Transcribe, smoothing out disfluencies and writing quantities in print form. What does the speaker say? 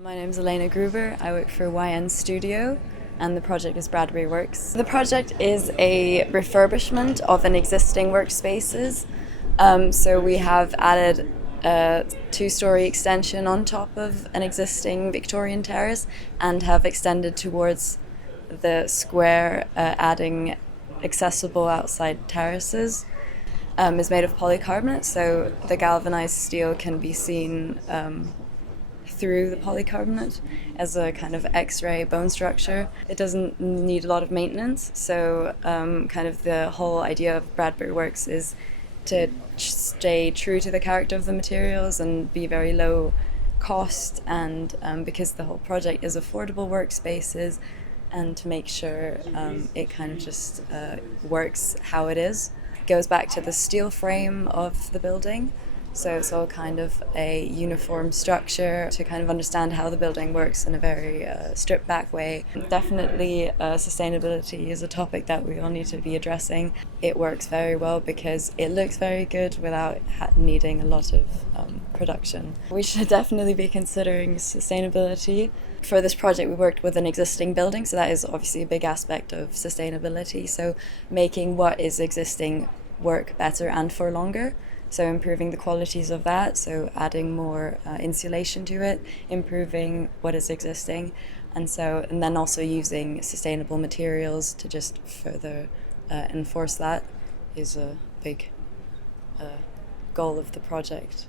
My name's Elena Gruber. I work for YN Studio and the project is Bradbury Works. The project is a refurbishment of an existing workspaces. So we have added a two-storey extension on top of an existing Victorian terrace and have extended towards the square, adding accessible outside terraces. Is made of polycarbonate, so the galvanized steel can be seen through the polycarbonate as a kind of X-ray bone structure. It doesn't need a lot of maintenance, so kind of the whole idea of Bradbury Works is to stay true to the character of the materials and be very low cost, and because the whole project is affordable workspaces, and to make sure it kind of just works how it is. It goes back to the steel frame of the building. So it's all kind of a uniform structure to kind of understand how the building works in a very stripped back way. Definitely sustainability is a topic that we all need to be addressing. It works very well because it looks very good without needing a lot of production. We should definitely be considering sustainability. For this project we worked with an existing building, so that is obviously a big aspect of sustainability. So making what is existing work better and for longer. So improving the qualities of that, so adding more insulation to it, improving what is existing, and then also using sustainable materials to just further enforce that is a big goal of the project.